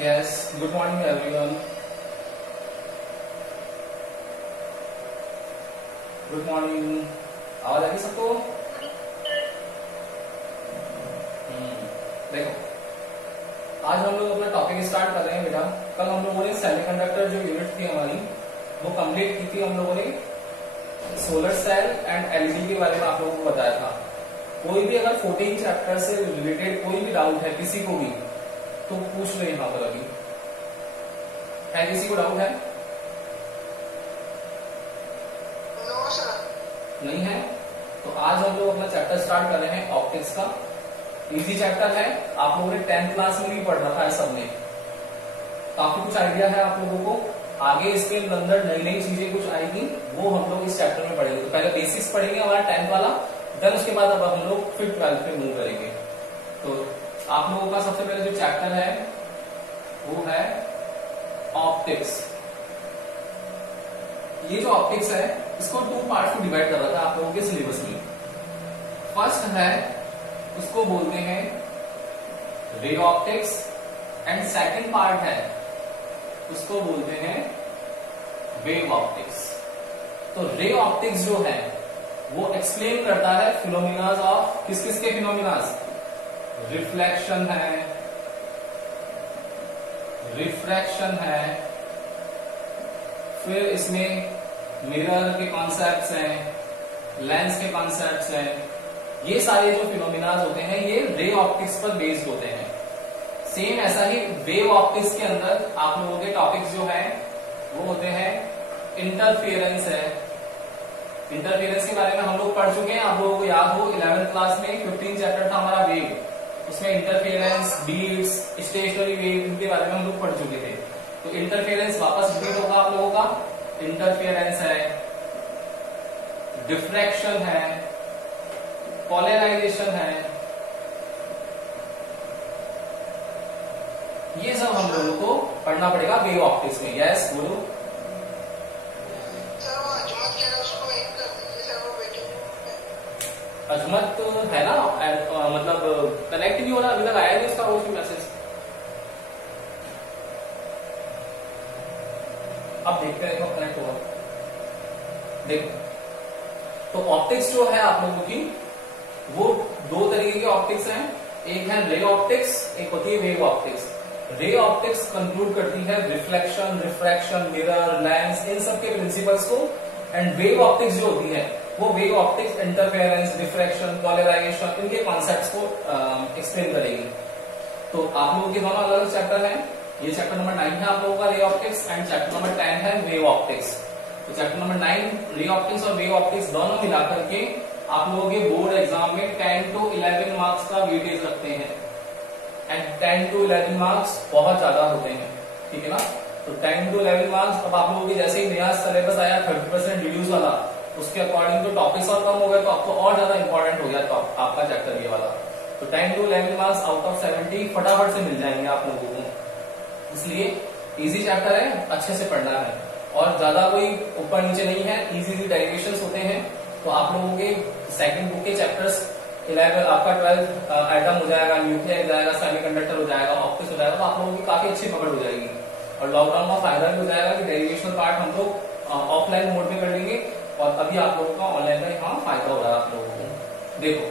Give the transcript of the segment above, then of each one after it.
Yes, good morning everyone. Good morning. आवाज आ रही सबको? देखो, आज हम लोग अपना टॉपिक स्टार्ट कर रहे हैं बेटा। कल हम लोगों ने सेमीकंडक्टर जो यूनिट थी हमारी वो कंप्लीट की थी। हम लोगों ने सोलर सेल एंड एलईडी के बारे में आप लोगों को बताया था। कोई भी अगर 14 चैप्टर से रिलेटेड कोई भी डाउट है किसी को भी तो पूछ लो यहाँ पर। अभी है किसी को डाउट है? नहीं है? तो आज हम लोग अपना चैप्टर स्टार्ट कर रहे हैं ऑप्टिक्स का। इजी चैप्टर है, आप लोगों ने 10th क्लास में भी पढ़ रखा है सबने। काफी कुछ आइडिया है आप लोगों को। आगे इसके अंदर नई नई चीजें कुछ आएगी, वो हम लोग इस चैप्टर में पढ़ेंगे। तो पहले बेसिक्स पढ़ेंगे हमारा 10th वाला, देन उसके बाद अब हम लोग फिर 12th पे मूव करेंगे। तो आप लोगों का सबसे पहले जो चैप्टर है वो है ऑप्टिक्स। ये जो ऑप्टिक्स है इसको 2 पार्ट में डिवाइड कर रहा था आप लोगों के सिलेबस में। फर्स्ट है उसको बोलते हैं ray optics and second part है उसको बोलते हैं वेव ऑप्टिक्स। तो रे ऑप्टिक्स जो है वो एक्सप्लेन करता है फिनोमिनाज ऑफ किस किस के फिनोमिनाज? रिफ्लेक्शन है, रिफ्रैक्शन है, फिर इसमें मिरर के कॉन्सेप्ट्स हैं, लेंस के कॉन्सेप्ट्स हैं। ये सारे जो फिनोमिनाज होते हैं ये रे ऑप्टिक्स पर बेस्ड होते हैं। सेम ऐसा ही वेव ऑप्टिक्स के अंदर आप लोगों के टॉपिक्स जो हैं वो होते हैं इंटरफेरेंस है। इंटरफेरेंस के बारे में हम लोग पढ़ चुके हैं, आप लोगों को याद हो 11th क्लास में 15 चैप्टर था हमारा वेव, उसमें इंटरफेरेंस, बीट्स, स्टेशनरी वेव इनके बारे में हम लोग पढ़ चुके थे। तो इंटरफेरेंस वापस रिपीट होगा आप लोगों का। इंटरफेरेंस है, डिफ्रैक्शन है, पोलराइजेशन है, ये सब हम लोगों को पढ़ना पड़ेगा वेव ऑप्टिक्स में। यस बोलो। अजमत तो है ना, मतलब कनेक्ट नहीं हो रहा, अभी तक आया नहीं उसका वो मैसेज। अब देखते हैं कब कनेक्ट होगा। देखो, तो ऑप्टिक्स जो है आप लोगों की वो 2 तरीके की ऑप्टिक्स हैं। एक है रे ऑप्टिक्स, एक होती है wave optics. Ray optics conclude करती है रिफ्लेक्शन, रिफ्रैक्शन, मिरर, लेंस, इन सब के प्रिंसिपल्स को। एंड वेव ऑप्टिक्स जो होती है वो wave optics interference, diffraction, polarisation इनके कॉन्सेप्ट्स को एक्सप्लेन करेगी। तो आप लोगों के दोनों अलग अलग चैप्टर हैं। ये चैप्टर नंबर 9 है आप लोगों का ray optics, and chapter number 10 है वेव ऑप्टिक्स। तो चैप्टर नंबर 9 रे ऑप्टिक्स और वेव ऑप्टिक्स दोनों मिलाकर के आप लोगों के बोर्ड एग्जाम में 10 to 11 मार्क्स का वेटेज रखते हैं। एंड 10 to 11 मार्क्स बहुत ज्यादा होते हैं, ठीक है ना। तो 10 to 11 मार्क्स, अब आप लोगों के जैसे ही नया सिलेबस आया 30% रिड्यूस वाला, उसके अकॉर्डिंग तो टॉपिक्स और कम हो गए, तो आपको और ज्यादा इंपॉर्टेंट हो गया तो आपका चैप्टर ये वाला। तो 10 to 11 मार्क्स आउट ऑफ 70 फटाफट से मिल जाएंगे आप लोगों को। इसलिए इजी चैप्टर है, अच्छे से पढ़ना है, और ज्यादा कोई ऊपर नीचे नहीं है, इजी डेरिवेशंस होते हैं। तो आप लोगों के सेकंड बुक के चैप्टर्स 11 आपका 12th आइटम हो जाएगा, न्यूक्लियर हो जाएगा, सेमीकंडक्टर हो जाएगा, ऑप्टिक्स हो जाएगा, तो आप लोगों की काफी अच्छी पकड़ हो जाएगी। और लॉकडाउन का फायदा भी हो जाएगा कि डेरिवेशनल पार्ट हम लोग ऑफलाइन मोड में कर लेंगे, और अभी आप लोगों का ऑनलाइन का यहाँ फायदा हो रहा है आप लोगों को। देखो,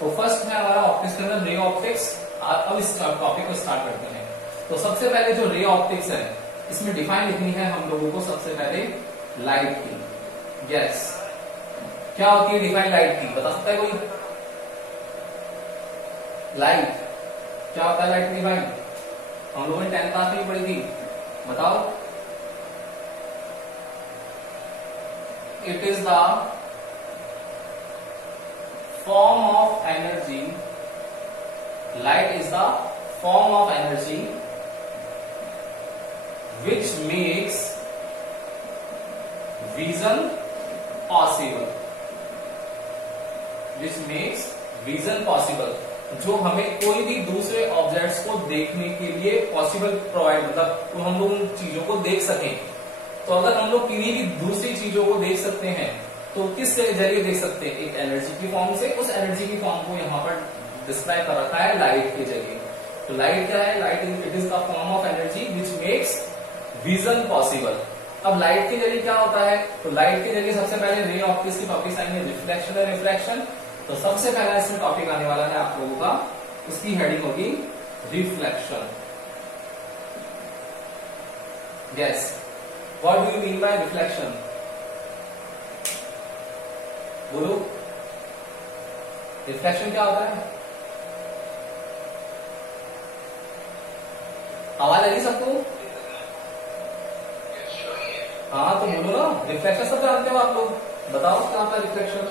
तो फर्स्ट है हमारा ऑप्टिक्स के अंदर रे ऑप्टिक्स। अब इस टॉपिक को स्टार्ट करते हैं। तो सबसे पहले जो रे ऑप्टिक्स है इसमें डिफाइन लिखनी है हम लोगों को सबसे पहले लाइट की। यस, क्या होती है डिफाइन लाइट की? बता सकता है कोई? लाइट क्या होता है? लाइट की डिफाइन हम लोगों ने 10th क्लास में पढ़ी थी, बताओ। It is the form of energy, light is the form of energy which makes vision possible, which makes vision possible, जो हमें कोई भी दूसरे ऑब्जेक्ट्स को देखने के लिए पॉसिबल प्रोवाइड, मतलब हम लोग उन चीजों को देख सकें। तो अगर हम लोग किसी भी दूसरी चीजों को देख सकते हैं तो किस जरिए देख सकते हैं? एक एनर्जी की फॉर्म से। उस एनर्जी की फॉर्म को यहाँ पर डिस्क्राइब कर रखा है लाइट के जरिए। तो लाइट क्या है? Light it is the form of energy which makes vision possible. अब लाइट के जरिए क्या होता है? तो लाइट के जरिए सबसे पहले रे ऑप्टिक्स की टॉपिक आएंगे, रिफ्लेक्शन और रिफ्रैक्शन। तो सबसे पहला इसमें टॉपिक आने वाला है आप लोगों का, उसकी हेडिंग होगी reflection. Yes, what do you mean by reflection? बोलो, रिफ्लेक्शन क्या होता है? आवाज आ रही सबको? हाँ तो बोलो ना, रिफ्लेक्शन सब जानते हो आप लोग, बताओ क्या होता है reflection?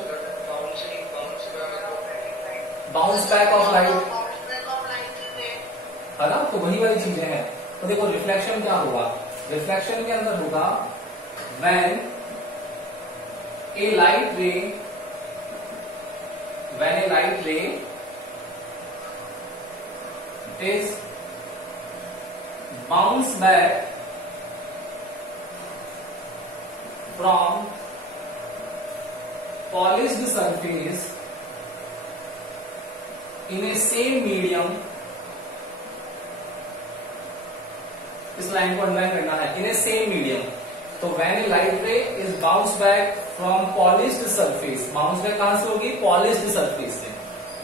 Bounce back of light, है ना? तो वही वाली चीजें हैं। तो देखो रिफ्लेक्शन क्या होगा? रिफ्लेक्शन के अंदर होगा when a light ray is bounce back from polished surface in a same medium। इस लाइन को अंडरलाइन करना है, इन ए सेम मीडियम। तो when a light ray is bounce back from polished surface, bounce back कहां से होगी? Polished surface से।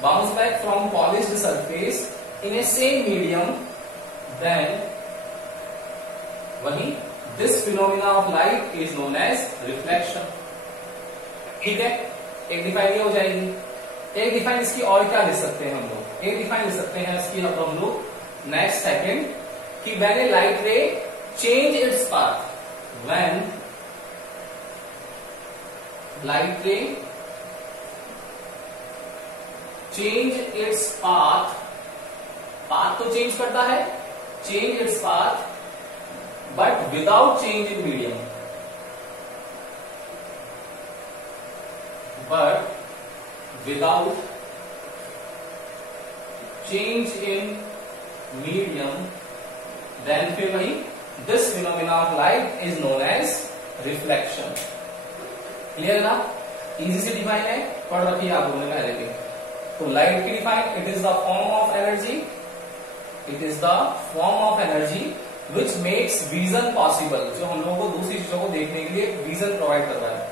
Bounce back from polished surface in a same medium, then वही this phenomena of light is known as reflection. ठीक है, एक define ये हो जाएगी। एक डिफाइन इसकी और क्या लिख सकते हैं हम लोग? एक डिफाइन लिख सकते हैं इसकी हम लोग नेक्स्ट सेकेंड कि when a light ray change its path, when light ray change its path, path तो change करता है, change its path but without change in medium, but without change in medium, then फिर वही this phenomena of light is known as reflection. Clear है ना? Easy से define है, पढ़ रखी है आप लोगों ने पहले भी। तो लाइट की define, it is the form of energy, it is the form of energy which makes vision possible, जो हम लोगों को दूसरी चीजों को देखने के लिए विजन प्रोवाइड कर रहा है।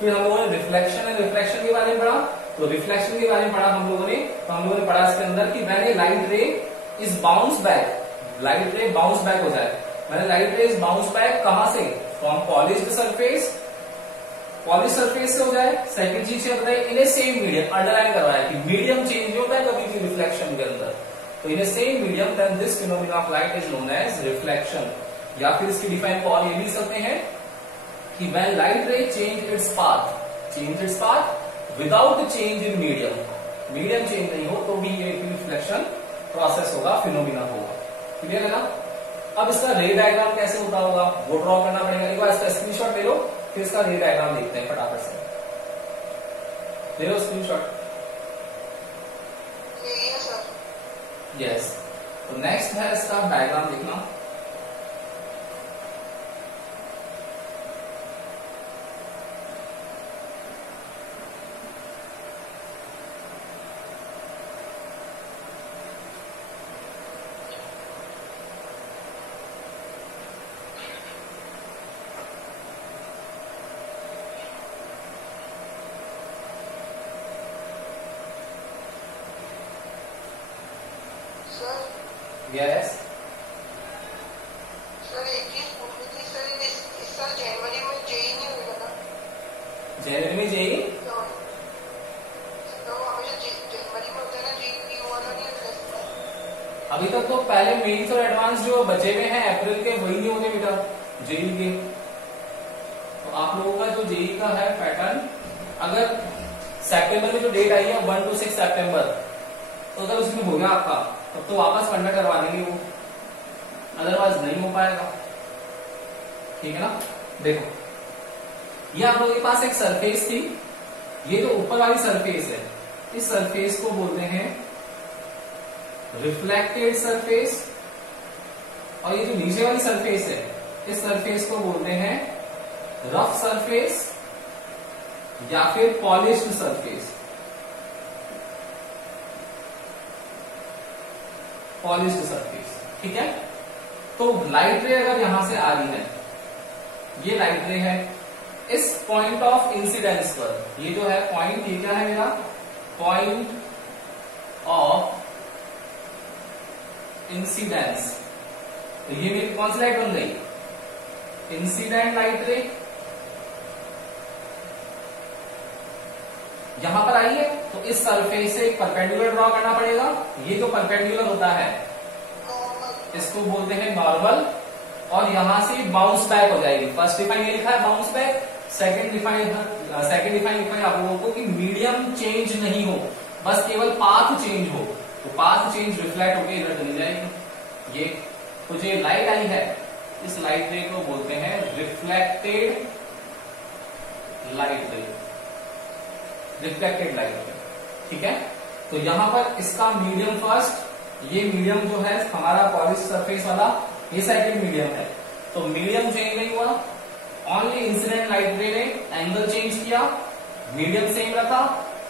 फिर हम लोगों ने रिफ्लेक्शन एंड रिफ्रैक्शन के बारे में पढ़ा। तो रिफ्लेक्शन के बारे में पढ़ा हम लोगों ने, तो हम लोगों ने पढ़ा इसके अंदर कि when a light ray is bounce back, light रे बाउंस बैक हो जाए, मैंने light ray is bounce back कहां से? From polished surface, polish surface से हो जाए। सेकंड चीज क्या बताई? इन ए सेम मीडियम, अंडरलाइन कर रहा है कि मीडियम चेंज नहीं होता है कभी भी रिफ्लेक्शन के अंदर। तो in a same medium then this phenomena of light is known as reflection. या फिर इसकी डिफाइन को और ये भी सकते हैं कि व्हेन लाइट रे change its path without change in medium, medium change नहीं हो तो भी ये रिफ्लेक्शन प्रोसेस होगा, फिनोमिना होगा। क्लियर है ना? अब इसका रे डायग्राम कैसे होता होगा वो ड्रॉ करना पड़ेगा। एक बार इसका स्क्रीनशॉट ले लो, फिर इसका रे डायग्राम देखते हैं फटाफट से। ले लो स्क्रीनशॉट। यस, तो नेक्स्ट है इसका डायग्राम देखना। यस सर, एक चीज पूछनी थी सर, इस साल जनवरी में जेई नहीं हुआ था? जनवरी में जेई? तो हमेशा जनवरी में होता है ना जेई, हुआ था नहीं अगले? अभी तक तो पहले मेंस और एडवांस जो बचे हुए हैं अप्रैल के वही नहीं होंगे बेटा जेई के। तो आप लोगों का जो जेई का है पैटर्न, अगर सितंबर में जो डेट आई है 1 to 6 सितंबर, तो अगर उसमें हो गया आपका तब तो वापस कंडक्ट करवा देंगे वो, अदरवाइज नहीं हो पाएगा। ठीक है ना? देखो ये आप लोगों के पास एक सरफेस थी, ये जो ऊपर वाली सरफेस है इस सरफेस को बोलते हैं रिफ्लेक्टेड सरफेस, और ये जो नीचे वाली सरफेस है इस सरफेस को बोलते हैं रफ सरफेस, या फिर पॉलिश्ड सरफेस, पॉलिश्ड सरफेस, ठीक है। तो लाइट रे अगर यहां से आ रही है, ये लाइट रे है, इस पॉइंट ऑफ इंसिडेंस पर, ये जो है पॉइंट, ये क्या है मेरा पॉइंट ऑफ इंसिडेंस, तो ये मेरी कौन सी लाइट बन गई, इंसिडेंट लाइट रे। यहां पर आई है तो इस सरफेस से परपेंडिकुलर ड्रॉ करना पड़ेगा। ये जो परपेंडिकुलर होता है इसको बोलते हैं नॉर्मल, और यहां से बाउंस बैक हो जाएगी। फर्स्ट डिफाइन ये लिखा है बाउंस बैक, सेकंड डिफाइन लिखा है आप लोगों को कि मीडियम चेंज नहीं हो, बस केवल पाथ चेंज हो, तो पाथ चेंज रिफ्लेक्ट होकर इधर चली जाएगी। ये तो जो लाइट आई है, इस लाइट रे को बोलते हैं रिफ्लेक्टेड लाइट रे, रिफ्लेक्टेड लाइट रे, ठीक है। तो यहां पर इसका मीडियम फर्स्ट, ये मीडियम जो है हमारा पॉलिश सरफेस वाला, ये सेकंड मीडियम है, तो मीडियम चेंज नहीं हुआ, ओनली इंसिडेंट लाइट रे ने एंगल चेंज किया, मीडियम सेम रखा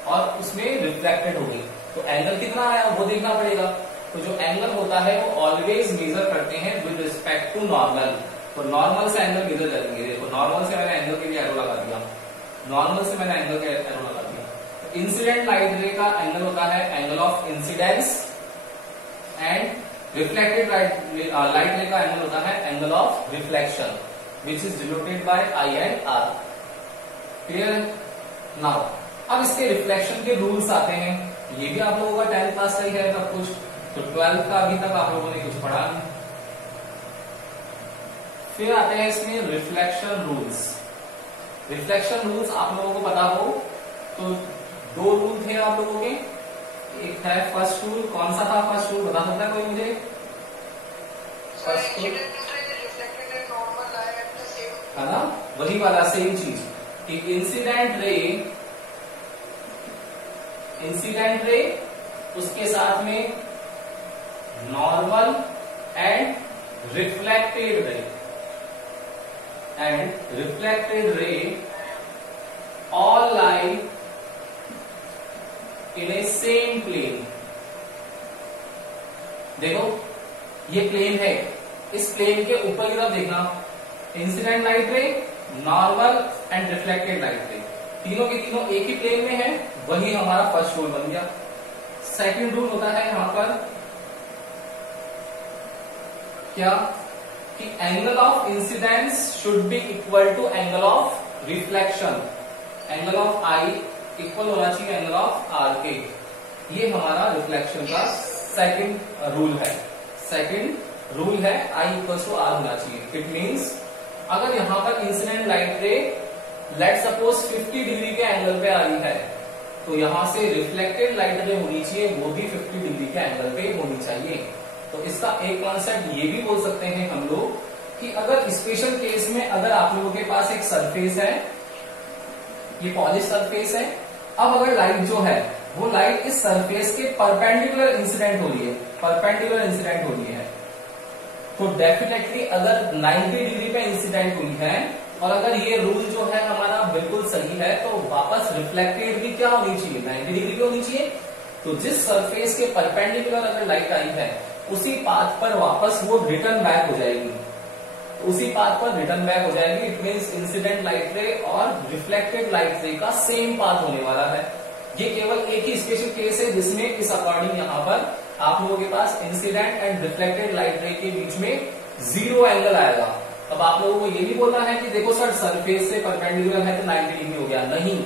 और उसमें रिफ्लेक्टेड हो गई। तो एंगल कितना आया वो देखना पड़ेगा। तो जो एंगल होता है वो ऑलवेज मेजर करते हैं विद रिस्पेक्ट टू नॉर्मल। तो नॉर्मल से एंगल किधर चलेंगे, देखो नॉर्मल से मैंने एंगल के लिए एरो लगा दिया, नॉर्मल से मैंने एंगल के एरो लगा दिया। तो इंसिडेंट लाइट रे का एंगल होता है angle of incidence, and reflected light ray का एंगल होता है angle of reflection, which is denoted by i and r. Clear? Now अब इसके रिफ्लेक्शन के रूल्स आते हैं, ये भी आप लोगों का 10th क्लास का ही है सब कुछ, तो 12th का अभी तक आप लोगों ने कुछ पढ़ा नहीं। फिर आते हैं इसमें रिफ्लेक्शन रूल्स। रिफ्लेक्शन रूल्स आप लोगों को पता हो तो दो रूल थे आप लोगों के, एक है फर्स्ट रूल, कौन सा था फर्स्ट रूल बता सकता है कोई मुझे? फर्स्ट रूल है ना, वही वाला सेम चीज कि इंसिडेंट रे उसके साथ में normal and reflected ray all lie in a same plane. देखो ये प्लेन है, इस प्लेन के ऊपर की तरफ देखना, इंसिडेंट लाइट रे, नॉर्मल एंड रिफ्लेक्टेड लाइट रे, तीनों के तीनों एक ही प्लेन में है, वही हमारा फर्स्ट रूल बन गया। सेकंड रूल होता है यहां पर क्या कि angle of incidence should be equal to angle of reflection, angle of i equal होना चाहिए एंगल ऑफ आर के। ये हमारा रिफ्लेक्शन का सेकंड रूल है। सेकंड रूल है आई इक्वल टू आर होना चाहिए। इट मींस अगर यहां पर इंसिडेंट लाइट रे लेट सपोज 50 डिग्री के एंगल पे आ रही है, तो यहां से रिफ्लेक्टेड लाइट रे होनी चाहिए वो भी 50 डिग्री के एंगल पे होनी चाहिए। तो इसका एक कॉन्सेप्ट ये भी बोल सकते हैं हम लोग कि अगर स्पेशल केस में अगर आप लोगों के पास एक सरफेस है, ये पॉलिश सरफेस है, अब अगर लाइट जो है वो लाइट इस सरफेस के परपेंडिकुलर इंसिडेंट हो रही है, परपेंडिकुलर इंसिडेंट हो रही है, तो डेफिनेटली अगर 90 डिग्री पे इंसिडेंट हुई है और अगर ये रूल जो है हमारा बिल्कुल सही है, तो वापस रिफ्लेक्टेड भी क्या होनी चाहिए, 90 डिग्री पे होनी चाहिए। तो जिस सरफेस के परपेंडिकुलर अगर लाइट आई है उसी पाथ पर वापस वो रिटर्न बैक हो जाएगी, उसी पाथ पर रिटर्न बैक हो जाएगी। इट मींस इंसिडेंट लाइट रे और रिफ्लेक्टेड लाइट रे का सेम पाथ होने वाला है। ये केवल एक ही स्पेशल केस है जिसमें इस अकॉर्डिंग यहाँ पर आप लोगों के पास incident and reflected light ray के बीच में 0 एंगल आएगा। अब आप लोगों को ये भी बोलना है कि देखो सर सरफेस से परपेंडिकुलर है तो 90 डिग्री हो गया, नहीं,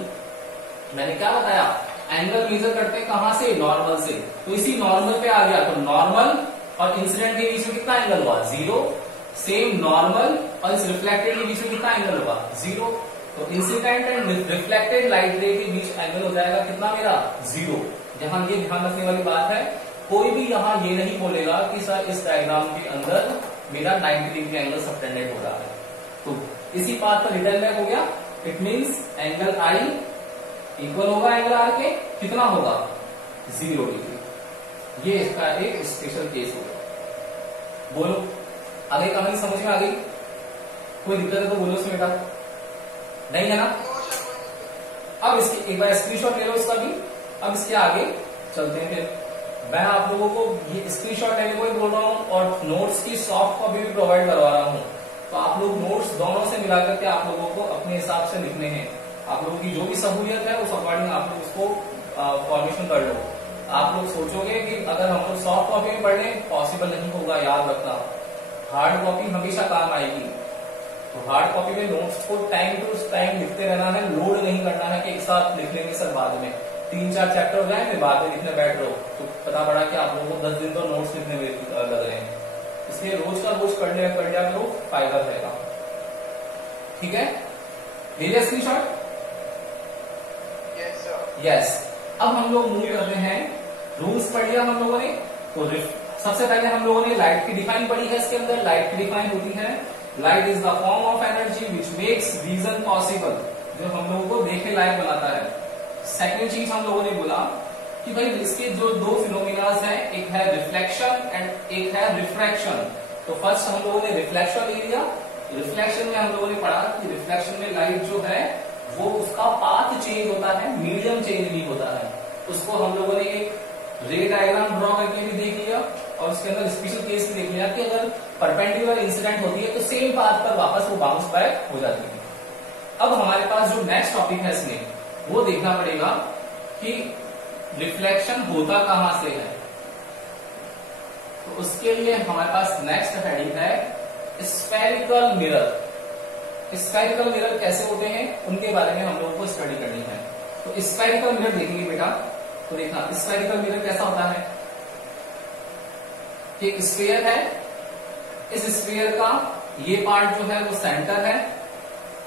मैंने क्या बताया, एंगल मेजर करते हैं कहां से, नॉर्मल से, तो इसी नॉर्मल पे आ गया, तो नॉर्मल और इंसिडेंट के बीच में कितना एंगल हुआ, 0, सेम नॉर्मल और इस रिफ्लेक्टेड के बीच में कितना एंगल हुआ, 0, तो incident and reflected light ray के बीच एंगल हो जाएगा कितना मेरा, 0। जहां ये ध्यान रखने वाली बात है, कोई भी यहां ये नहीं बोलेगा कि सर इस डायग्राम के अंदर मेरा 90 डिग्री एंगल सबटेंडेड हो रहा है, तो इसी पाथ पर रिटर्न बैक हो गया। It means angle i equal होगा एंगल आर के, कितना होगा, 0 डिग्री। ये इसका एक स्पेशल केस होगा। बोलो आगे कहानी समझ में आ गई? कोई दिक्कत है तो बोलो उसमें बेटा, नहीं है ना? अब इसकी एक बार स्क्रीनशॉट ले लो इसका भी। अब इसके आगे चलते हैं। फिर मैं आप लोगों को ये स्क्रीनशॉट लेने को ही बोल रहा हूँ और नोट्स की सॉफ्ट कॉपी भी प्रोवाइड करवा रहा हूँ। तो आप लोग नोट्स दोनों से मिला करके आप लोगों को अपने हिसाब से लिखने हैं। आप लोगों की जो भी सहूलियत है उस अकॉर्डिंग आप लोग उसको फॉर्मेशन कर लो। आप लोग सोचोगे कि अगर हम लोग सॉफ्ट कॉपी में पढ़ लें, पॉसिबल नहीं होगा, याद रखना। हार्ड कॉपी हमेशा काम आएगी। तो हार्ड कॉपी में नोट्स को टाइम टू टाइम लिखते रहना है, लोड नहीं करना है कि एक साथ लिख लेंगे सर बाद में 3-4 चैप्टर हो जाए फिर बाद में लिखने बैठ रहो तो पता पड़ा कि आप लोगों को 10 दिन तो नोट्स लिखने में लग रहे हैं। इसलिए रोज का रोज कर लिया करो, फायदा रहेगा। ठीक है, ले लिया स्क्रीनशॉट? Yes sir. यस। अब हम लोग मूव करते हैं, रूल्स पढ़ लिया हम लोगों ने। तो सबसे पहले हम लोगों ने लाइट की डिफाइन पढ़ी है। इसके अंदर लाइट की डिफाइन होती है, light is the form of energy which makes vision possible, जो हम लोगों को देखे लायक बनाता है। सेकेंड चीज हम लोगों ने बोला कि भाई इसके जो दो फिनोमिनाज हैं, एक है रिफ्लेक्शन एंड एक है रिफ्रैक्शन। तो फर्स्ट हम लोगों ने रिफ्लेक्शन ले लिया। रिफ्लेक्शन में हम लोगों ने पढ़ा कि रिफ्लेक्शन में लाइट जो है वो उसका पाथ चेंज होता है, मीडियम चेंज नहीं होता है। उसको हम लोगों ने एक रे डायग्राम ड्रॉ करके भी देख लिया और उसके अंदर स्पेशल केस भी देख लिया कि अगर परपेंडिकुलर इंसिडेंट होती है तो सेम पाथ पर वापस वो बाउंस बैक हो जाती है। अब हमारे पास जो नेक्स्ट टॉपिक है इसमें वो देखना पड़ेगा कि रिफ्लेक्शन होता कहां से है। तो उसके लिए हमारे पास नेक्स्ट हेडिंग है स्फेरिकल मिरर। स्फेरिकल मिरर कैसे होते हैं उनके बारे में हम लोगों को स्टडी करनी है। तो स्फेरिकल मिरर देखेंगे बेटा। तो देखना स्फेरिकल मिरर कैसा होता है कि एक स्फीयर है, इस स्फीयर का ये पार्ट जो है वो सेंटर है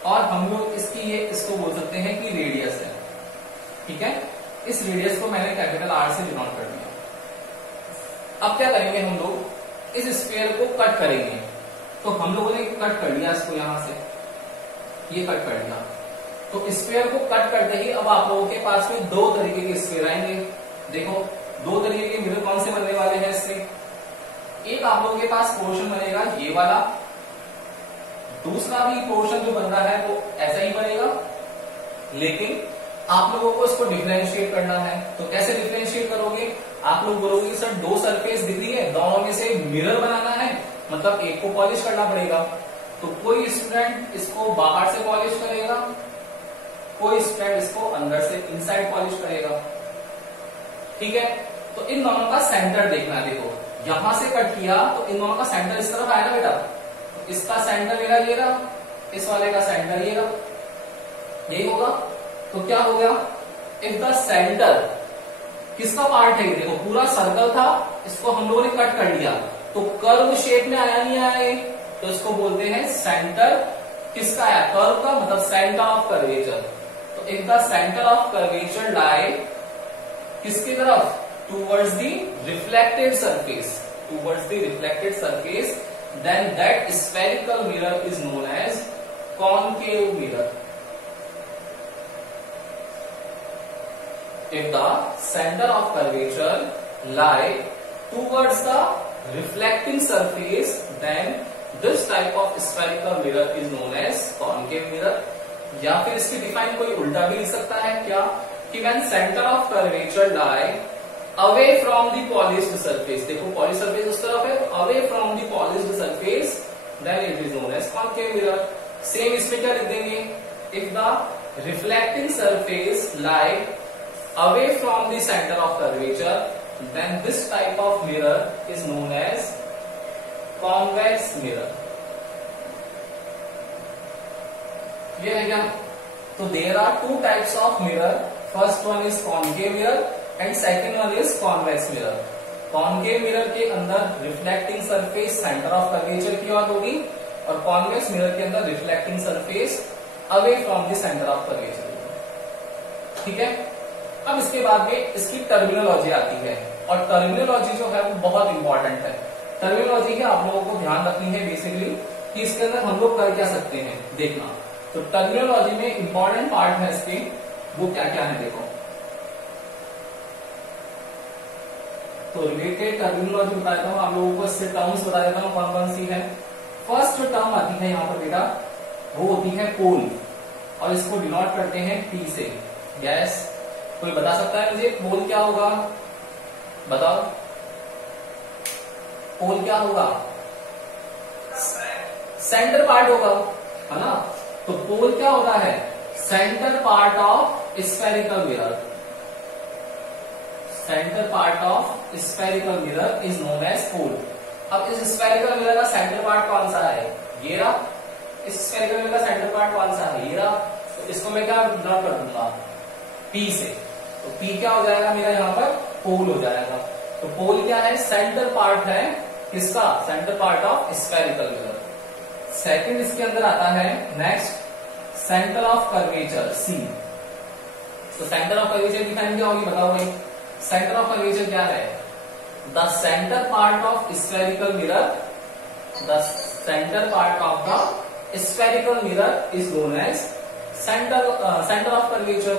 और हम लोग इसको बोल सकते हैं कि रेडियस है। ठीक है, इस रेडियस को मैंने कैपिटल आर से डिनोट कर दिया। अब क्या करेंगे हम लोग, इस स्फीयर को कट करेंगे। तो हम लोगों ने कट कर लिया इसको, यहां से ये कट कर दिया। तो स्फीयर को कट करते ही अब आप लोगों के पास में दो तरीके के स्फीयर आएंगे। देखो दो तरीके के मिरर कौन से बनने वाले हैं इससे। एक आप लोगों के पास पोर्शन बनेगा ये वाला, दूसरा भी पोर्शन जो बन रहा है वो ऐसा ही बनेगा, लेकिन आप लोगों को इसको डिफरेंशिएट करना है। तो कैसे डिफरेंशिएट करोगे, आप लोग बोलोगे सर दो सरफेस दिख रही है, दोनों में से मिरर बनाना है, मतलब एक को पॉलिश करना पड़ेगा। तो कोई स्टूडेंट इसको बाहर से पॉलिश करेगा, कोई स्टूडेंट इसको अंदर से इनसाइड पॉलिश करेगा। ठीक है, तो इन दोनों का सेंटर देखना। देखो यहां से कट किया तो इन दोनों का सेंटर इस तरफ आया ना बेटा। तो इसका सेंटर मेरा ये रहा, इस वाले का सेंटर ये रहा, यही होगा। तो क्या हो गया, इफ द सेंटर किसका पार्ट है, देखो पूरा सर्कल था, इसको हम लोगों ने कट कर लिया तो कर्व शेप में आया नहीं आया, तो इसको बोलते हैं सेंटर किसका आया, कर्व का, मतलब सेंटर ऑफ कर्वेचर। तो if the centre of curvature lie किसकी तरफ, towards the reflected surface, towards the reflected surface, then that spherical mirror is known as concave mirror. If the center of curvature lie towards the reflecting surface, then this type of spherical mirror is known as concave mirror. या फिर इसकी define कोई उल्टा भी लिख सकता है क्या, कि when center of curvature lie away from the polished surface, देखो polished surface उस तरफ है, away from the polished surface, then it is known as concave mirror. Same इसमें क्या लिख देंगे, if the reflecting surface lie away from the center of curvature, then this type of mirror is known as convex mirror. ये है क्या, तो there are two types of mirror. First one is concave mirror and second one is convex mirror. Concave mirror के अंदर reflecting surface centre of curvature की ओर होगी और convex mirror के अंदर reflecting surface away from the centre of curvature होगी। ठीक है, अब इसके बाद में इसकी टर्मिनोलॉजी आती है और टर्मिनोलॉजी जो है वो बहुत इंपॉर्टेंट है। टर्मिनोलॉजी की आप लोगों को ध्यान रखनी है बेसिकली कि इसके अंदर हम लोग कर क्या सकते हैं देखना। तो टर्मिनोलॉजी में इंपॉर्टेंट पार्ट है इसके, वो क्या क्या है देखो। तो रिलेटेड टर्मिनोलॉजी बता देता हूं आप लोगों को, इससे टर्म्स बता देता हूं कौन कौन सी है। फर्स्ट टर्म आती है यहाँ पर बेटा, वो होती है पोल और इसको डिनोट करते हैं P से। गैस। कोई बता सकता है मुझे पोल क्या होगा? बताओ, पोल क्या होगा? सेंटर पार्ट होगा, है ना? तो पोल क्या होता है? Centre part of spherical mirror. Centre part of spherical mirror is known as pole. अब इस स्फेरिकल मिरर का सेंटर पार्ट कौन सा है? ये रहा। इस स्फेरिकल मिरर का सेंटर पार्ट कौन सा है? ये रहा। तो इसको मैं क्या ड्रॉ कर दूंगा? P से। तो P क्या हो जाएगा मेरा यहाँ पर? पोल हो जाएगा। तो पोल क्या है? सेंटर पार्ट है किसका? Centre part of spherical mirror. Second इसके अंदर आता है next centre of curvature C। तो सेंटर ऑफ कर्वेचर डिफाइन क्या होगी? बताओ भाई, सेंटर ऑफ कर्वेचर क्या है? The centre part of spherical mirror, the centre part of the spherical mirror is known as centre of curvature.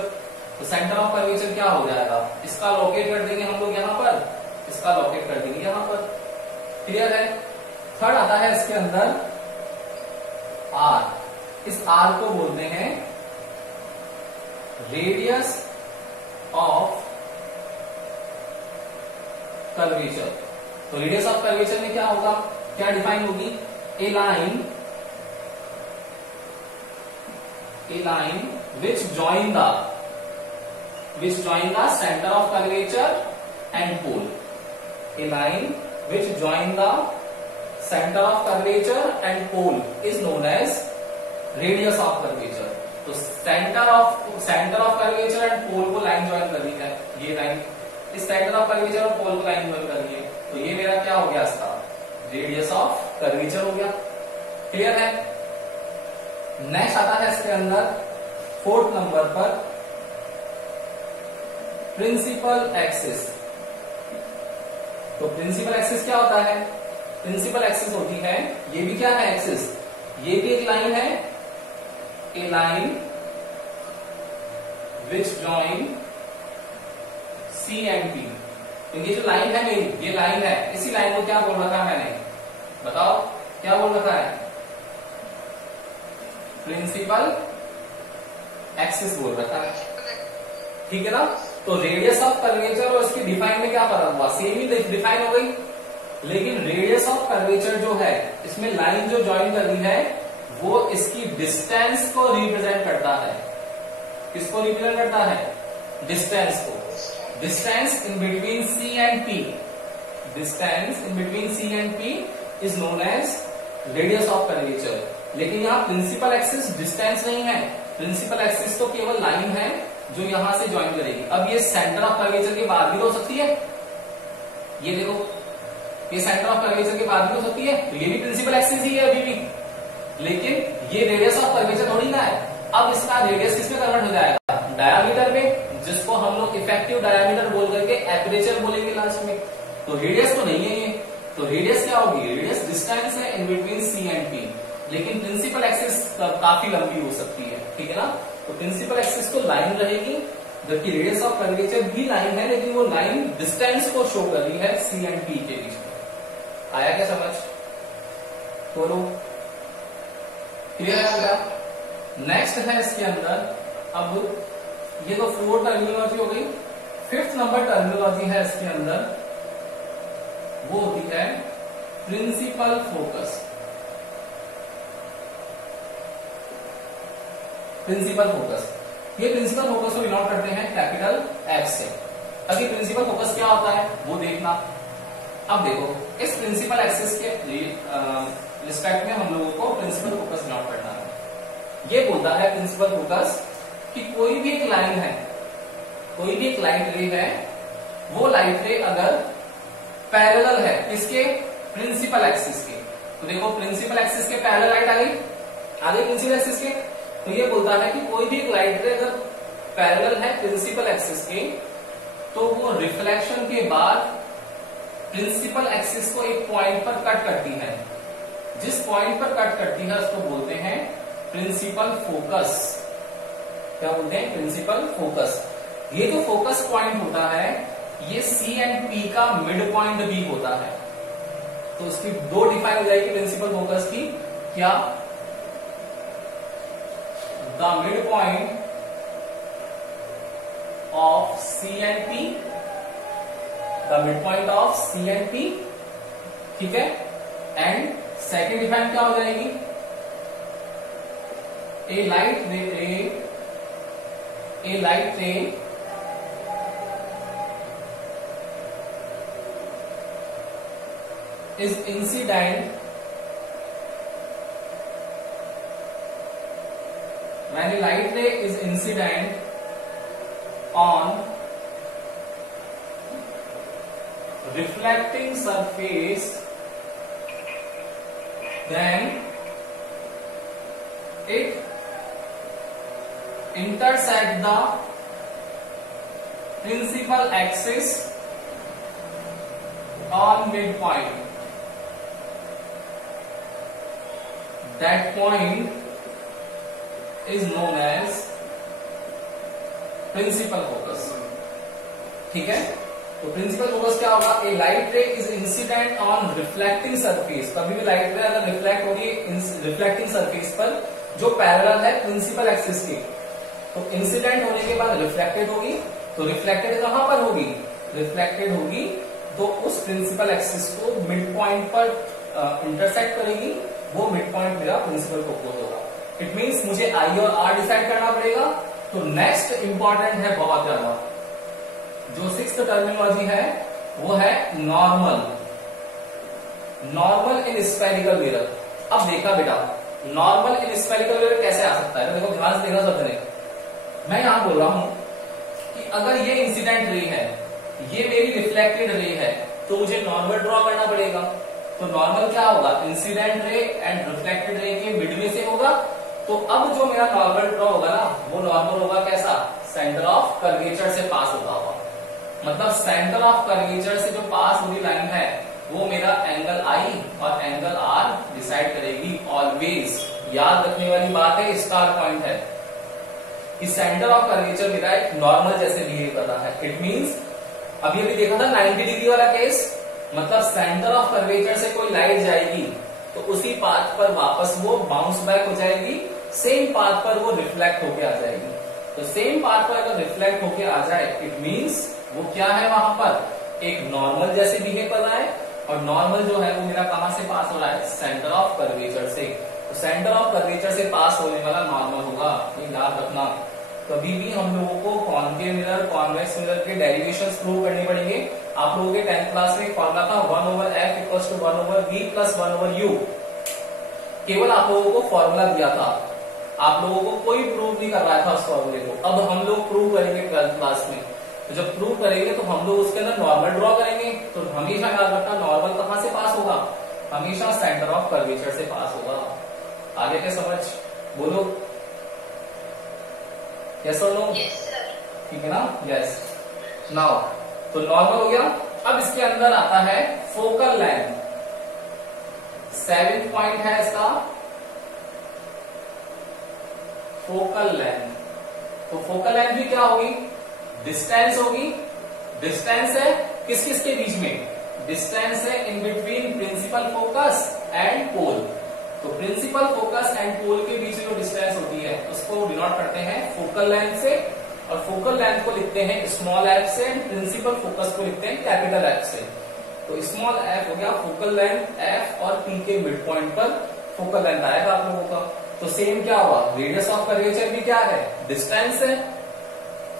तो centre of curvature क्या हो जाएगा? इसका लोकेट कर देंगे हम लोग यहाँ पर, इसका लोकेट कर देंगे यहाँ पर। क्लियर है? थर्ड आता है इसके अंदर R। इस R को बोलते हैं रेडियस ऑफ कर्वेचर। तो रेडियस ऑफ कर्वेचर में क्या होगा? क्या डिफाइन होगी? ए line which join the center of curvature and pole. A line which join the center of curvature and pole is known as radius of curvature. तो center of curvature and pole को line join करनी है। ये line इस centre of curvature और पोल को line join करनी है। तो ये मेरा क्या हो गया? इसका रेडियस ऑफ कर्वेचर हो गया। क्लियर है? नेक्स्ट आता है इसके अंदर फोर्थ नंबर पर प्रिंसिपल एक्सिस। तो प्रिंसिपल एक्सिस क्या होता है? प्रिंसिपल एक्सिस होती है, ये भी क्या है? एक्सिस। ये भी एक लाइन है, a line which join C and P। तो ये जो लाइन है मेरी, ये लाइन है, इसी लाइन को क्या बोल रखा है मैंने? बताओ क्या बोल रखा है? प्रिंसिपल एक्सिस बोल रखा है। ठीक है ना? तो रेडियस ऑफ कर्वेचर और इसकी डिफाइन में क्या फर्क हुआ? सेम ही डिफाइन हो गई, लेकिन रेडियस ऑफ कर्वेचर जो है, इसमें लाइन जो ज्वाइन कर रही है वो इसकी डिस्टेंस को रिप्रेजेंट करता है। किसको रिप्रेजेंट करता है? डिस्टेंस को। Distance in between C and P, distance in between C and P is known as radius of curvature. लेकिन यहाँ प्रिंसिपल एक्सिस डिस्टेंस नहीं है, प्रिंसिपल एक्सिस तो केवल लाइन है जो यहां से ज्वाइन करेगी। अब ये सेंटर ऑफ कर्वेचर के बाद भी तो हो सकती है, ये देखो, ये सेंटर ऑफ कर्वेचर के बाद भी हो सकती है, तो ये भी प्रिंसिपल एक्सिस ही है अभी भी, लेकिन ये रेडियस ऑफ कर्वेचर थोड़ी ना है। अब इसका रेडियस किसमें कन्वर्ट हो जाएगा? डायामीटर में, जिसको हम लोग इफेक्टिव डायामीटर बोल करके एपरेचर बोलेंगे लास्ट में। तो रेडियस तो नहीं है ये, तो रेडियस क्या होगी? रेडियस डिस्टेंस है in between C and P, लेकिन प्रिंसिपल एक्सिस काफी लंबी हो सकती है। ठीक है ना? तो प्रिंसिपल एक्सिस तो लाइन रहेगी, जबकि रेडियस ऑफ कर्वेचर भी लाइन है, लेकिन वो लाइन डिस्टेंस को शो कर रही है C एंड P के बीच में। आया क्या समझ? बोलो, क्लियर है? नेक्स्ट है इसके अंदर, अब ये तो 4 टर्मिनोलॉजी हो गई। 5th नंबर टर्मिनोलॉजी है इसके अंदर, वो होती है प्रिंसिपल फोकस। प्रिंसिपल फोकस, ये प्रिंसिपल फोकस को डिनोट करते हैं कैपिटल F से। अब ये प्रिंसिपल फोकस क्या होता है वो देखना। अब देखो, इस प्रिंसिपल एक्सिस के रिस्पेक्ट में हम लोगों को प्रिंसिपल फोकस डिनोट करना है। ये बोलता है प्रिंसिपल फोकस कि कोई भी एक लाइन है, कोई भी एक लाइट रे है, वो लाइट रे अगर पैरेलल है किसके? प्रिंसिपल एक्सिस के। तो देखो, प्रिंसिपल एक्सिस के पैरेलल लाइट आ गई प्रिंसिपल एक्सिस के। तो ये बोलता है कि कोई भी एक लाइट रे अगर पैरेलल है प्रिंसिपल एक्सिस के, तो वो रिफ्लेक्शन के बाद प्रिंसिपल एक्सिस को एक पॉइंट पर कट करती है। जिस पॉइंट पर कट करती है उसको बोलते हैं प्रिंसिपल फोकस। क्या बोलते हैं? Principal focus. ये जो फोकस पॉइंट होता है, ये C एंड P का मिड पॉइंट भी होता है। तो उसकी दो डिफाइन हो जाएगी प्रिंसिपल फोकस की। क्या? The mid point of C and P, the mid point of C and P, ठीक है। एंड सेकेंड डिफाइन क्या हो जाएगी, a light ray is incident when a light ray is incident on reflecting surface, then it intersects the principal axis on midpoint. That point is known as principal focus, ठीक है। तो principal focus क्या होगा, a light ray is incident on reflecting surface, कभी भी light रे अगर reflect होगी रिफ्लेक्टिंग सरफेस पर जो पैरेलल है प्रिंसिपल एक्सिस के, तो इंसिडेंट होने के बाद रिफ्लेक्टेड होगी, तो रिफ्लेक्टेड कहां पर होगी, रिफ्लेक्टेड होगी तो उस प्रिंसिपल एक्सिस को मिड पॉइंट पर इंटरसेक्ट करेगी, वो मिड पॉइंट मेरा प्रिंसिपल फोकस होगा। इट मींस मुझे आई और आर डिसाइड करना पड़ेगा। तो नेक्स्ट इंपॉर्टेंट है बहुत ज्यादा, जो सिक्स्थ टर्मिनोलॉजी है वो है normal, normal in spherical mirror. अब देखा बेटा, नॉर्मल इन स्फेरिकल मिरर कैसे आ सकता है, तो देखो ध्यान से देखना सब जने। मैं यहां बोल रहा हूं कि अगर ये इंसिडेंट रे है, ये मेरी रिफ्लेक्टेड रे है, तो मुझे नॉर्मल ड्रॉ करना पड़ेगा। तो नॉर्मल क्या होगा, इंसिडेंट रे एंड रिफ्लेक्टेड रे के मिड में से होगा। तो अब जो मेरा नॉर्मल ड्रॉ होगा ना, वो नॉर्मल होगा कैसा, सेंटर ऑफ कर्वेचर से पास होता होगा। मतलब सेंटर ऑफ कर्वेचर से जो पास हुई लाइन है वो मेरा एंगल आई और एंगल आर डिसाइड करेगी। ऑलवेज याद रखने वाली बात है, स्टार पॉइंट है कि सेंटर ऑफ कर्वेचर मेरा एक नॉर्मल जैसे बिहेव कर रहा है। इट मींस अभी देखा था 90 डिग्री वाला केस, मतलब सेंटर ऑफ कर्वेचर से कोई लाइट जाएगी तो उसी पाथ पर वापस वो बाउंस बैक हो जाएगी, सेम पाथ पर वो रिफ्लेक्ट होके आ जाएगी। तो सेम पाथ पर अगर रिफ्लेक्ट होके आ जाए, इट मींस वो क्या है, वहां पर एक नॉर्मल जैसे बिहेव कर रहा है। और नॉर्मल जो है वो मेरा कहां से पास हो रहा है, सेंटर ऑफ कर्वेचर से। तो सेंटर ऑफ कर्वेचर से पास होने वाला नॉर्मल होगा, ये याद रखना। कभी भी हम लोगों को कॉनकेव मिरर, कॉन्वेक्स मिरर के डेरिवेशंस प्रूव करने पड़ेंगे। आप लोगों के 10th क्लास में फॉर्मूला था 1/f = 1/v + 1/u। केवल आप लोगों को फॉर्मूला दिया था, आप लोगों को कोई प्रूव नहीं कर रहा था उस फॉर्मूले को। अब हम लोग प्रूव करेंगे 12th क्लास में। तो जब प्रूव करेंगे तो हम लोग उसके अंदर नॉर्मल ड्रॉ करेंगे। तो हमेशा याद रखना, नॉर्मल कहां से पास होगा, हमेशा सेंटर ऑफ कर्वेचर से पास होगा। आगे के समझ बोलो, यस और नो, ठीक है ना, यस। नाउ तो नॉर्मल हो गया। अब इसके अंदर आता है फोकल लेंथ, 7th पॉइंट है इसका फोकल लेंथ। तो फोकल लेंथ भी क्या होगी, डिस्टेंस होगी। डिस्टेंस है किस किस के बीच में, डिस्टेंस है in between principal focus and pole. तो प्रिंसिपल फोकस एंड पोल के बीच में जो डिस्टेंस होती है उसको डिनोट करते हैं फोकल लेंथ से। और फोकल लेंथ को लिखते हैं स्मॉल एफ से, एंड प्रिंसिपल फोकस को लिखते हैं कैपिटल एफ से। तो स्मॉल एफ हो गया फोकल लेंथ, एफ और पी के मिड पॉइंट पर फोकल लेंथ आएगा आप लोगों का। तो सेम क्या हुआ, रेडियस ऑफ कर्वेचर भी क्या है, डिस्टेंस है।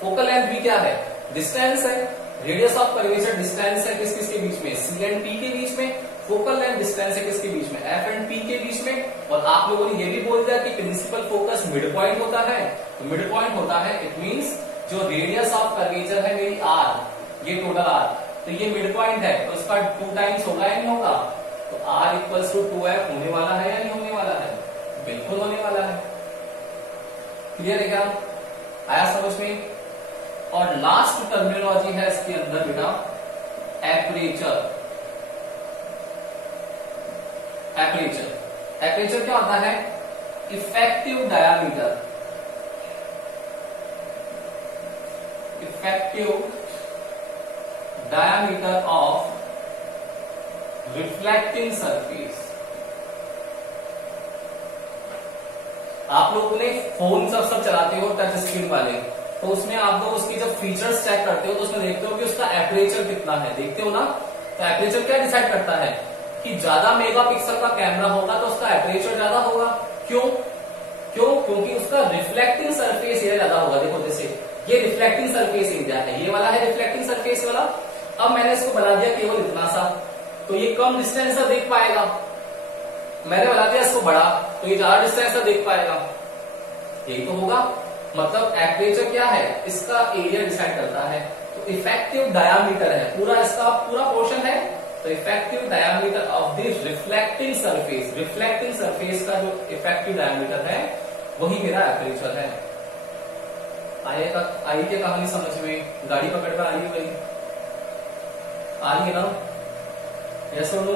फोकल लेंथ भी क्या है, डिस्टेंस है। रेडियस ऑफ कर्वेचर डिस्टेंस है किस किस के बीच में, सी एंड पी के बीच में। फोकल लेंथ डिस्टेंस है किसके बीच में, एफ एंड पी के बीच में। और आप लोगों ने ये भी बोल दिया कि प्रिंसिपल फोकस मिड पॉइंट होता है। तो मिड पॉइंट होता है, इट मींस जो रेडियस ऑफ कर्वेचर है मेरी आर, ये टोटल आर, तो ये मिड पॉइंट है, तो उसका 2 टाइम्स होगा या नहीं होगा। तो r = 2f होने वाला है या नहीं होने वाला है, बिल्कुल होने वाला है। क्लियर है क्या, आया समझ में। और लास्ट टर्मिनोलॉजी है इसके अंदर बेटा एपरेचर। एपरेचर, एपरेचर क्या होता है, effective diameter, effective diameter of reflecting surface. आप लोगों ने फोन सब चलाते हो टच स्क्रीन वाले, तो उसमें आप लोग उसकी जब फीचर्स चेक करते हो तो उसमें देखते हो कि उसका एपरेचर कितना है, देखते हो ना। तो एपरेचर क्या डिसाइड करता है कि ज्यादा मेगापिक्सल का कैमरा होगा तो उसका एपरेचर ज्यादा होगा। क्यों? क्योंकि उसका रिफ्लेक्टिंग सरफेस एरिया ज्यादा होगा। देखो जैसे ये रिफ्लेक्टिंग सरफेस एरिया है, ये वाला है रिफ्लेक्टिंग सरफेस वाला। अब मैंने इसको बना दिया केवल इतना सा, तो ये कम डिस्टेंस से देख पाएगा। मैंने बना दिया इसको बड़ा, तो ये ज्यादा डिस्टेंस से देख पाएगा। यही तो होगा, मतलब एपरेचर क्या है, इसका एरिया डिसाइड करता है। तो इफेक्टिव डायामीटर है पूरा, इसका पूरा पोर्शन है। तो effective diameter of the reflecting surface, reflecting surface का जो इफेक्टिव डायामीटर है वही मेरा एपरेचर है। आई क्या कहानी समझ में? गाड़ी पकड़ कर आ रही है भाई, आ रही है ना? यस और नो?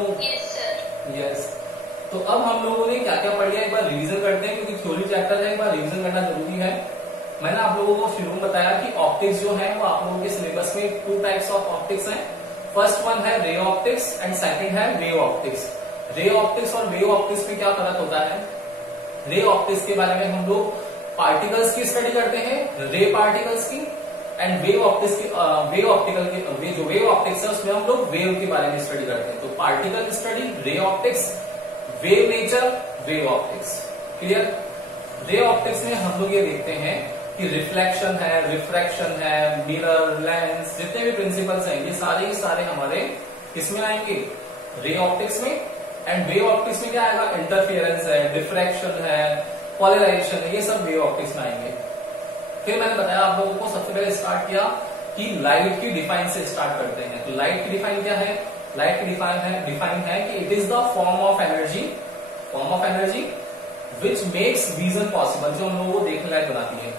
यस। तो अब हम लोगों ने क्या क्या पढ़ लिया एक बार रिवीजन करते हैं, क्योंकि थ्योरी चैप्टर है, एक बार रिवीजन करना जरूरी है। मैंने आप लोगों को शुरू में बताया कि ऑप्टिक्स जो है वो आप लोगों के सिलेबस में 2 टाइप्स ऑफ ऑप्टिक्स हैं। फर्स्ट वन है रे ऑप्टिक्स एंड सेकंड है वेव ऑप्टिक्स। रे ऑप्टिक्स और वेव ऑप्टिक्स में क्या फर्क होता है? रे ऑप्टिक्स के बारे में हम लोग पार्टिकल्स की स्टडी करते हैं, रे पार्टिकल्स की, एंड वेव ऑप्टिक्स की वेव ऑप्टिकल की जो वेव ऑप्टिक्स है उसमें हम लोग वेव के बारे में स्टडी करते हैं। तो particle study ray optics, wave nature wave optics. Clear? Ray optics में हम लोग ये देखते हैं कि रिफ्लेक्शन है, रिफ्रैक्शन है, मिरर, लेंस, जितने भी प्रिंसिपल्स हैं ये सारे हमारे किसमें आएंगे? रे ऑप्टिक्स में। एंड वेव ऑप्टिक्स में क्या आएगा? इंटरफियरेंस है, डिफ्रैक्शन है, पोलराइजेशन है, ये सब वेव ऑप्टिक्स में आएंगे। फिर मैंने बताया आप लोगों को, सबसे पहले स्टार्ट किया कि लाइट की डिफाइन से स्टार्ट करते हैं। तो लाइट की डिफाइन क्या है? लाइट की डिफाइन है कि it is the form of energy which makes vision possible, जो हम लोगों को देखने लायक बनाती है।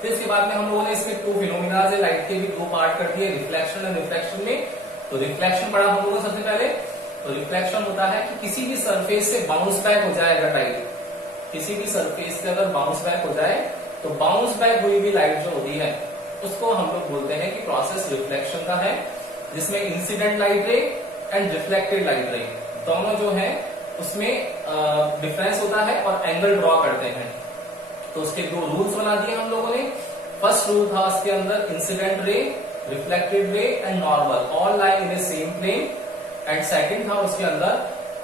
फिर इसके बाद में हम लोगों ने इसमें 2 फिनोमिना है लाइट के भी 2 पार्ट कर दिए, रिफ्लेक्शन एंड रिफ्रैक्शन में। तो रिफ्लेक्शन पढ़ा हम लोगों ने सबसे पहले। तो रिफ्लेक्शन होता है कि किसी भी सरफेस से बाउंस बैक हो जाए अगर लाइट, किसी भी सरफेस से अगर बाउंस बैक हो जाए तो बाउंस बैक हुई भी लाइट जो होती है उसको हम लोग बोलते हैं कि प्रोसेस रिफ्लेक्शन का है, जिसमें इंसिडेंट लाइट रे एंड रिफ्लेक्टेड लाइट रे दोनों जो है उसमें डिफरेंस होता है और एंगल ड्रॉ करते हैं। तो उसके 2 रूल्स बना दिए हम लोगों ने। फर्स्ट रूल था उसके अंदर incident ray, reflected ray and normal all lie in a same plane. And second था उसके अंदर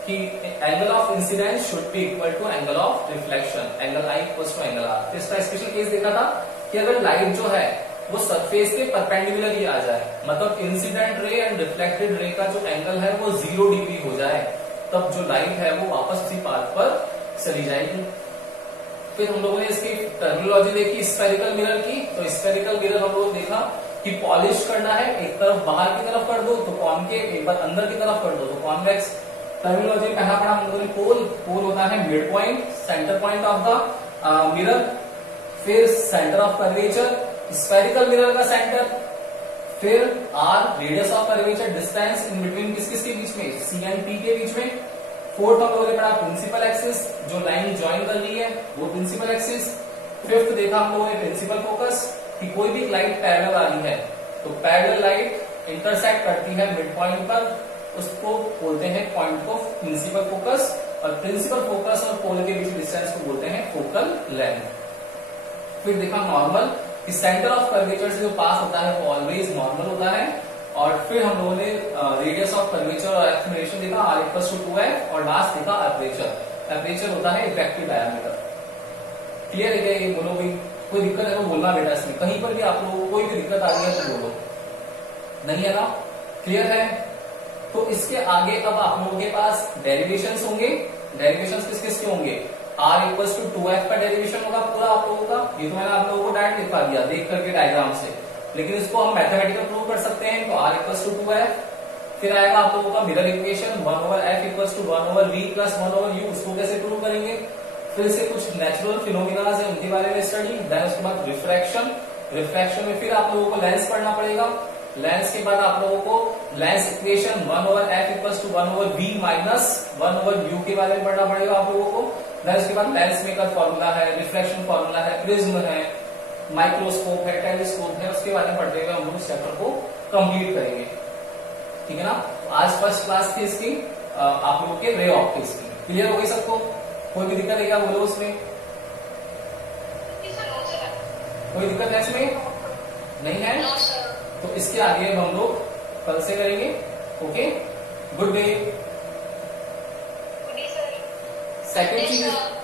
कि angle of incidence should be equal to angle of reflection, angle i equal to angle r. इसका special case देखा था कि अगर light जो है वो सरफेस के परपेंडिकुलर ही आ जाए, मतलब इंसिडेंट रे एंड रिफ्लेक्टेड रे का जो एंगल है वो 0 डिग्री हो जाए, तब जो लाइट है वो वापस उसी पाथ पर चली जाएगी। फिर हम लोगों ने इसकी टर्मिनोलॉजी देखी स्फेरिकल मिरर की। तो स्फेरिकल मिरर हम लोगों ने देखा कि पॉलिश करना है, एक तरफ बाहर की तरफ कर दो तो कॉनकेव, एक बार अंदर की तरफ कर दो तो कॉन्वेक्स। टर्मिनोलॉजी पहला पढ़ा हम लोगों ने पोल होता है mid point, centre point of the mirror. फिर centre of curvature, spherical mirror का सेंटर। फिर R radius of curvature, distance in between किस के बीच में? सी एंड पी के बीच में। फोर्थ हम लोगों ने पढ़ा प्रिंसिपल एक्सिस, जो लाइन ज्वाइन कर ली है वो प्रिंसिपल एक्सिस। फिफ्थ देखा हम लोगों ने प्रिंसिपल फोकस, कि कोई भी लाइट पैरेलल आ रही है तो पैरेलल लाइट इंटरसेक्ट करती है मिड पॉइंट पर, उसको बोलते हैं पॉइंट को प्रिंसिपल फोकस। और प्रिंसिपल फोकस और पोल के बीच डिस्टेंस को बोलते हैं फोकल लेंथ। फिर देखा नॉर्मल, कि सेंटर ऑफ कर्वेचर से जो पास होता है वो ऑलवेज नॉर्मल होता है। और फिर हम लोगों ने रेडियस ऑफ कर्वेचर और एक्सलेरेशन देखा, आर इक्वल टू 2f। और लास्ट देखा एपरेचर। एपरेचर होता है इफेक्टिव डायमीटर। क्लियर है क्या? ये बोलो भाई, कोई दिक्कत है तो बोलना बेटा, इसमें कहीं पर भी आप लोगों को कोई भी दिक्कत आ रही है तो बोलो, नहीं है ना? क्लियर है? तो इसके आगे अब आप लोगों के पास डेरिवेशंस होंगे। डेरिवेशंस किस किस के होंगे? r इक्वल टू 2f का डेरिवेशन होगा पूरा आप लोगों का। ये तो मैंने आप लोगों को डायरेक्ट लिखवा दिया देख करके डायग्राम से, लेकिन इसको हम मैथमेटिकल प्रूव कर सकते हैं। तो r इक्वल टू 2f। फिर आएगा आप लोगों का mirror equation 1/f equal to 1/v plus 1/u। उसको कैसे प्रूव करेंगे? फिर से कुछ नेचुरल फिनोमिना है उनके बारे में स्टडी। देन उसके बाद रिफ्रैक्शन। रिफ्रैक्शन में फिर आप लोगों को लेंस पढ़ना पड़ेगा। लेंस के बाद आप लोगों को lens equation 1/f equal to 1/v minus 1/u के बारे में पढ़ना पड़ेगा आप लोगों को। देन उसके बाद लेंस मेकर फॉर्मूला है, रिफ्रैक्शन फॉर्मूला है, प्रिज्म है, माइक्रोस्कोप है, टेलीस्कोप है, उसके बारे में पढ़ते हुए हम लोग इस चैप्टर को कंप्लीट करेंगे। ठीक है ना? आज फर्स्ट क्लास थी इसकी आप लोगों के रे ऑप्टिक्स की। क्लियर हो गई सबको? कोई भी दिक्कत है क्या? बोलो उसमें। कोई दिक्कत है इसमें? नहीं है? No sir. तो इसके आगे अब हम लोग कल से करेंगे। Okay, good day. Good day sir. Second चीज सर।